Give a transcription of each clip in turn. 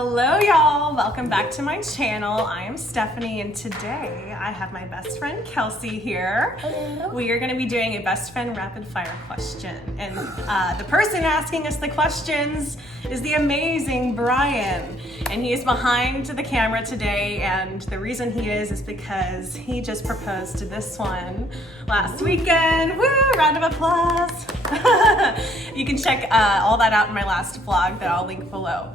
Hello y'all, welcome back to my channel. I am Stephanie and today I have my best friend Kelsey here. Hello. We are going to be doing a best friend rapid fire question and the person asking us the questions is the amazing Brian, and he is behind the camera today, and the reason he is because he just proposed to this one last weekend. Woo! Round of applause. You can check all that out in my last vlog that I'll link below.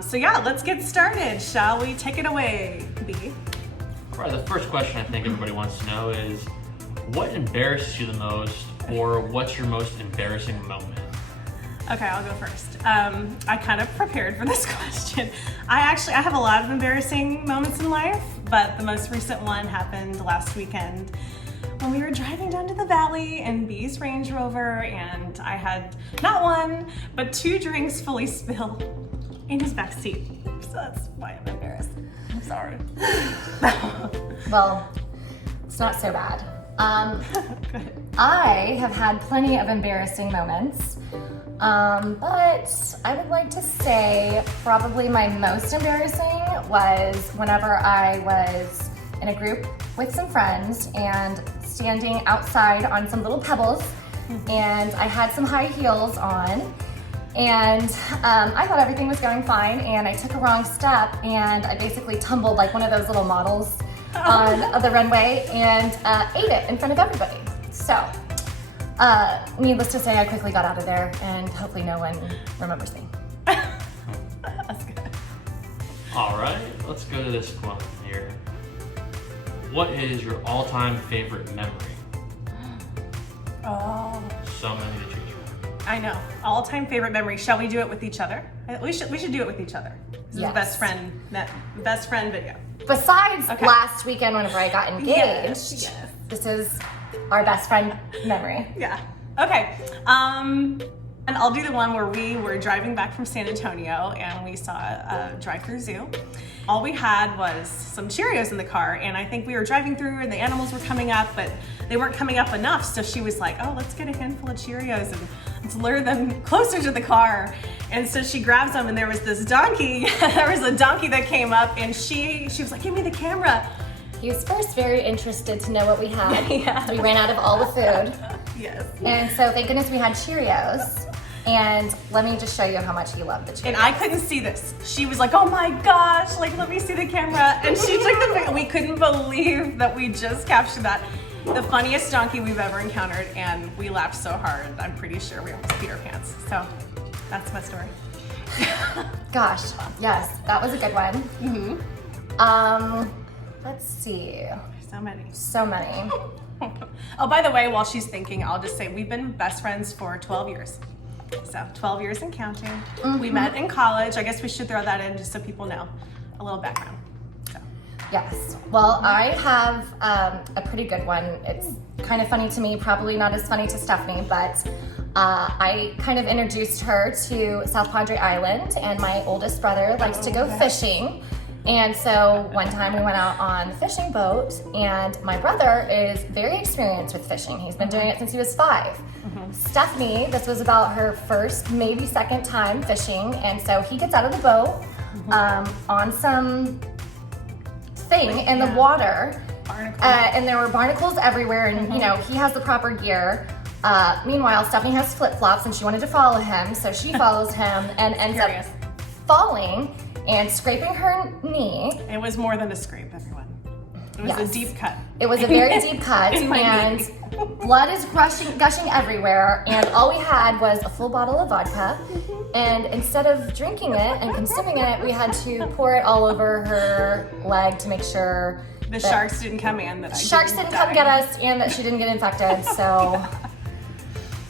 So yeah, let's get started. Shall we? Take it away, B. All right, the first question I think everybody wants to know is, what embarrasses you the most, or what's your most embarrassing moment? Okay, I'll go first. I kind of prepared for this question. I have a lot of embarrassing moments in life, but the most recent one happened last weekend when we were driving down to the valley in B's Range Rover, and I had not one, but 2 drinks fully spilled in his back seat. So that's why I'm embarrassed. I'm sorry. Well, it's not so bad. Good. I have had plenty of embarrassing moments, but I would like to say probably my most embarrassing was whenever I was in a group with some friends and standing outside on some little pebbles, and I had some high heels on, and I thought everything was going fine, and I took a wrong step and I basically tumbled like one of those little models on the runway and ate it in front of everybody. So needless to say, I quickly got out of there and hopefully no one remembers me. That's good. All right, let's go to this one here. What is your all-time favorite memory? Oh. So many to choose from. I know. All-time favorite memory. Shall we do it with each other? We should do it with each other. This is Yes. best friend video. Besides Okay. last weekend whenever I got engaged, Yes. this is our best friend memory. Yeah. Okay. And I'll do the one where we were driving back from San Antonio and we saw a drive-through zoo. All we had was some Cheerios in the car, and I think we were driving through and the animals were coming up, but they weren't coming up enough. So she was like, "Oh, let's get a handful of Cheerios and let's lure them closer to the car." And so she grabs them, and there was this donkey. There was a donkey that came up, and she was like, "Give me the camera." He was first very interested to know what we had. Yeah. We ran out of all the food. Yes. And so thank goodness we had Cheerios. And let me just show you how much he loved the Cheerios. And I couldn't see this. She was like, "Oh my gosh, like let me see the camera." And she took the picture. We couldn't believe that we just captured that. The funniest donkey we've ever encountered, and we laughed so hard. I'm pretty sure we almost peed our pants. So that's my story. Gosh, yes, that was a good one. Mm-hmm. Let's see. So many. So many. Oh, by the way, while she's thinking, I'll just say we've been best friends for 12 years. So 12 years and counting. We met in college. I guess we should throw that in just so people know a little background. So. Yes. Well, I have a pretty good one. It's kind of funny to me, probably not as funny to Stephanie, but I kind of introduced her to South Padre Island, and my oldest brother likes to go fishing. And so one time we went out on the fishing boat, and my brother is very experienced with fishing. He's been doing it since he was 5. Stephanie, this was about her first, maybe second time fishing, and so he gets out of the boat on some thing in the water, and there were barnacles everywhere, and you know, he has the proper gear. Meanwhile, Stephanie has flip-flops and she wanted to follow him, so she follows him and ends up falling and scraping her knee. It was more than a scrape, everyone. It was a deep cut. It was a very deep cut, In my and knee. blood is gushing everywhere, and all we had was a full bottle of vodka, and instead of drinking it and consuming it, we had to pour it all over her leg to make sure The sharks didn't come in. Sharks didn't come get us, and that she didn't get infected, so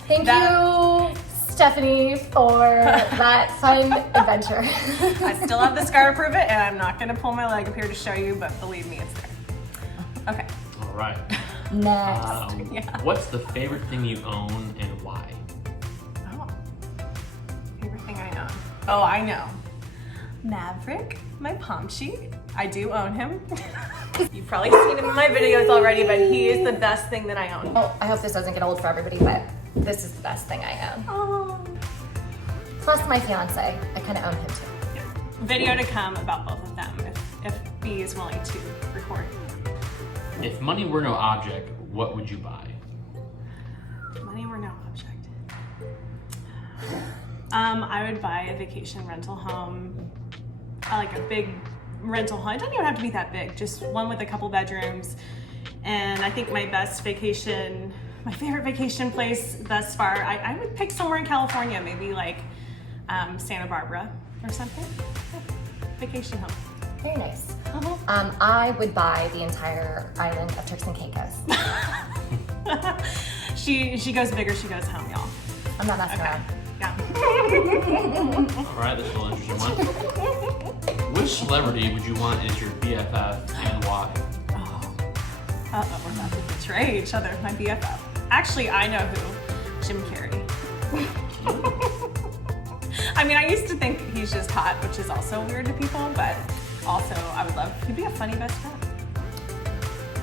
thank you, Stephanie, for that fun adventure. I still have the scar to prove it, and I'm not going to pull my leg up here to show you, but believe me, it's there. Okay. All right. Next. Yeah. What's the favorite thing you own and why? Oh. Favorite thing I own. Oh, I know. Maverick, my Pomchi. I do own him. You've probably seen him in my videos already, but he is the best thing that I own. Oh, I hope this doesn't get old for everybody, but this is the best thing I own. Oh. Plus my fiance, I kind of own him too. video to come about both of them if B is willing to record. If money were no object, what would you buy? Money were no object. I would buy a vacation rental home, like a big rental home. It doesn't even have to be that big, just one with a couple bedrooms. And I think my favorite vacation place thus far, I would pick somewhere in California, maybe like Santa Barbara or something. Yeah. Vacation home. Very nice. I would buy the entire island of Turks and Caicos. She goes big or she goes home, y'all. I'm not messing around. Yeah. All right, that's a little interesting one. Which celebrity would you want as your BFF and why? Uh-oh, we're about to betray each other, my BFF. Actually, I know who. Jim Carrey. I mean, I used to think he's just hot, which is also weird to people, but also I would love, he'd be a funny best friend.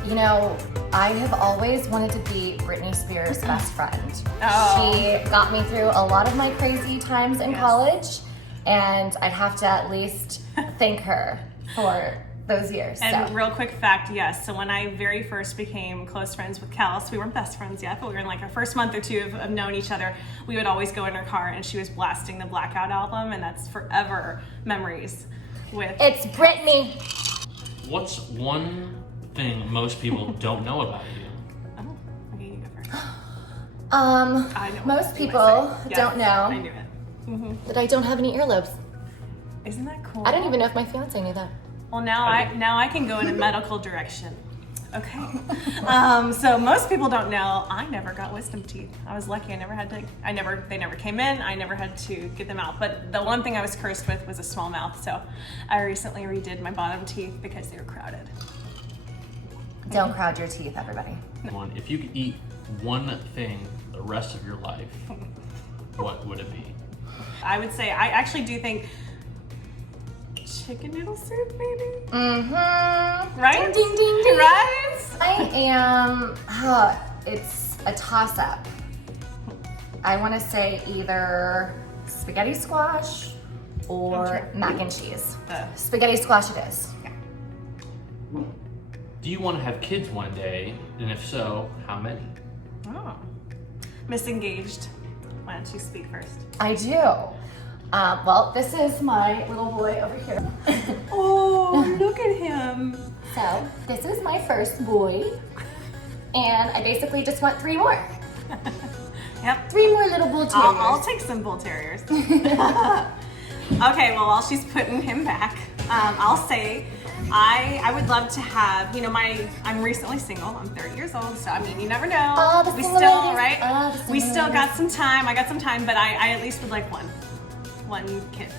You know, I have always wanted to be Britney Spears' best friend. Oh. She got me through a lot of my crazy times in Yes. college, and I'd have to at least thank her for those years. And so. real quick fact, yes, so when I very first became close friends with Kels, we weren't best friends yet, but we were in like our first month or two of knowing each other, we would always go in her car and she was blasting the Blackout album, and that's forever memories with... It's Britney. What's one thing most people don't know about you? Oh, okay, you go first. I know what Most you might people say. Yes, don't I know knew it. that I don't have any earlobes. Isn't that cool? I don't even know if my fiance knew that. Well, now I can go in a medical direction. Okay. So most people don't know I never got wisdom teeth. I was lucky. They never came in. I never had to get them out. But the one thing I was cursed with was a small mouth. So I recently redid my bottom teeth because they were crowded. Don't crowd your teeth, everybody. One, if you could eat one thing the rest of your life, what would it be? I would say I actually do think chicken noodle soup, maybe. Mm-hmm. Right? Ding, ding, ding, ding. Right? I am, it's a toss-up. I want to say either spaghetti squash or mac and cheese. Spaghetti squash it is. Do you want to have kids one day? And if so, how many? Oh. Misengaged. Why don't you speak first? I do. Well, this is my little boy over here. Oh, look at him. So, this is my first boy. And I basically just want 3 more. Yep. 3 more little bull terriers. I'll take some bull terriers. Okay, well, while she's putting him back, I'll say I would love to have, I'm recently single. I'm 30 years old, so I mean, you never know. Oh, the we single still, ladies. right? Oh, the We single still got ladies. some time. I got some time, but I at least would like one kid.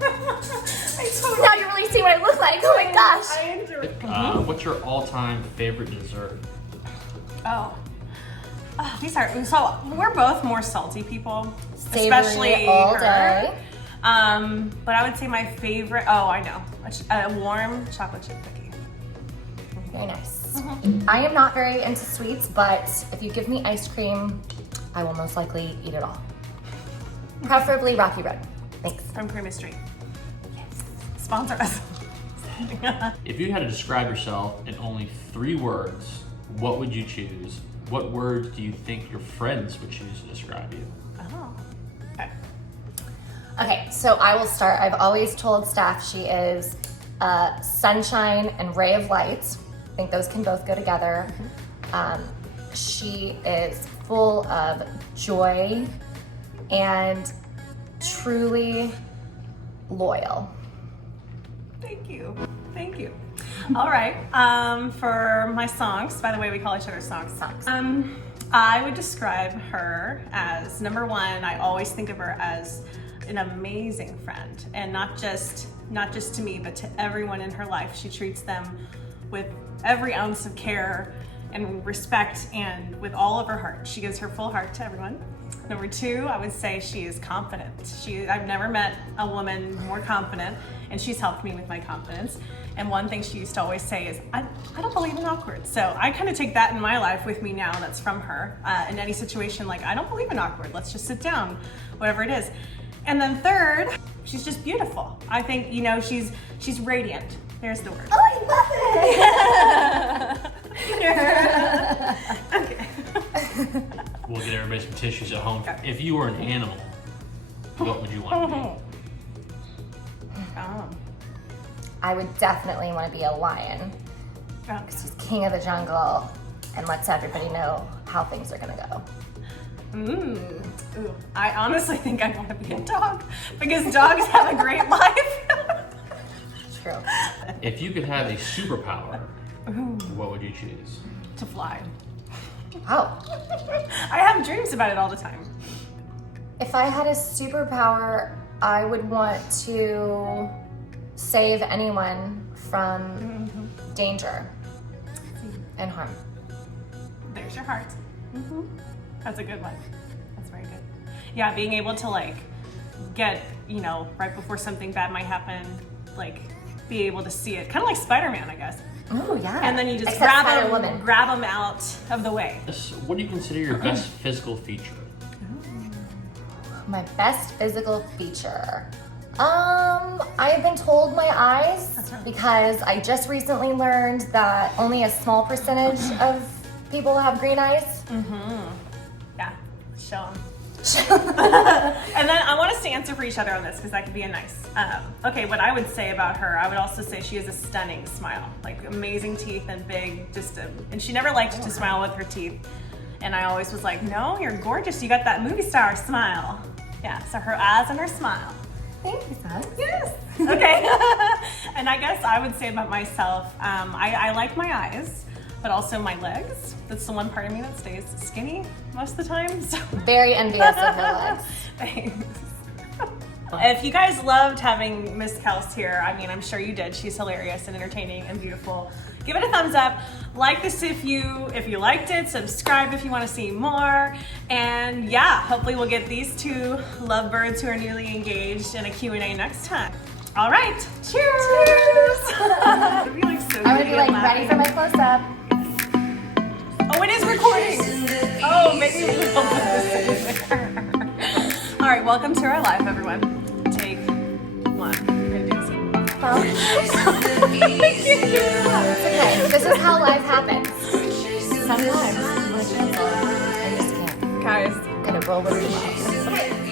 Now you really see what I look like. Oh my gosh. I enjoy it. What's your all-time favorite dessert? Oh, so we're both more salty people, Savory especially all her. day. But I would say my favorite. Oh, I know, a warm chocolate chip cookie. Very nice. I am not very into sweets, but if you give me ice cream, I will most likely eat it all. Preferably Rocky Road. Thanks. From Creamy Street. Yes. Sponsor us. If you had to describe yourself in only 3 words, what would you choose? What words do you think your friends would choose to describe you? Oh. Okay. Okay, so I will start. I've always told Steph she is sunshine and ray of light. I think those can both go together. She is full of joy and truly loyal. Thank you. Thank you. All right. For my songs, by the way, we call each other songs. I would describe her as, number one, I always think of her as an amazing friend, and not just to me, but to everyone in her life. She treats them with every ounce of care and respect, and with all of her heart. She gives her full heart to everyone. Number 2, I would say she is confident. I've never met a woman more confident, and she's helped me with my confidence. And one thing she used to always say is, I don't believe in awkward. So I kind of take that in my life with me now, that's from her. In any situation, like, I don't believe in awkward. Let's just sit down, whatever it is. And then third, she's just beautiful. I think, you know, she's radiant. There's the word. Oh, I love it! Okay. We'll get everybody some tissues at home. If you were an animal, what would you want to be? I would definitely want to be a lion. Because he's king of the jungle and lets everybody know how things are gonna go. Ooh. I honestly think I want to be a dog because dogs have a great life. True. If you could have a superpower, what would you choose? To fly. Oh. I have dreams about it all the time. If I had a superpower, I would want to save anyone from danger and harm. There's your heart. That's a good one. That's very good. Yeah, being able to like get, you know, right before something bad might happen, like be able to see it. Kind of like Spider-Man, I guess. Oh, yeah. And then you just Except grab Spider-Woman. them out of the way. What do you consider your best physical feature? My best physical feature. I've been told my eyes because I just recently learned that only a small percentage of people have green eyes. Yeah, show them. And then I want us to answer for each other on this because that could be a nice. Okay, what I would say about her, I would also say she has a stunning smile, like amazing teeth and big, and she never liked to smile with her teeth. And I always was like, no, you're gorgeous. You got that movie star smile. Yeah, so her eyes and her smile. Thank you, son. Yes. Okay. And I guess I would say about myself, I like my eyes, but also my legs. That's the one part of me that stays skinny most of the time. So. Very envious of her legs. Thanks. If you guys loved having Miss Kels here, I mean, I'm sure you did. She's hilarious and entertaining and beautiful. Give it a thumbs up. Like this if you liked it. Subscribe if you want to see more. And yeah, hopefully we'll get these two lovebirds who are newly engaged in a Q&A next time. All right. Cheers. I'm gonna be like ready for my close-up. Oh, it is recording. Oh, maybe we will put this in there. All right, welcome to our live, everyone. Take one. We're gonna do this. It's okay. This is how life happens. Sometimes you want to cancel. I just can't. Guys. I'm gonna roll with the flow.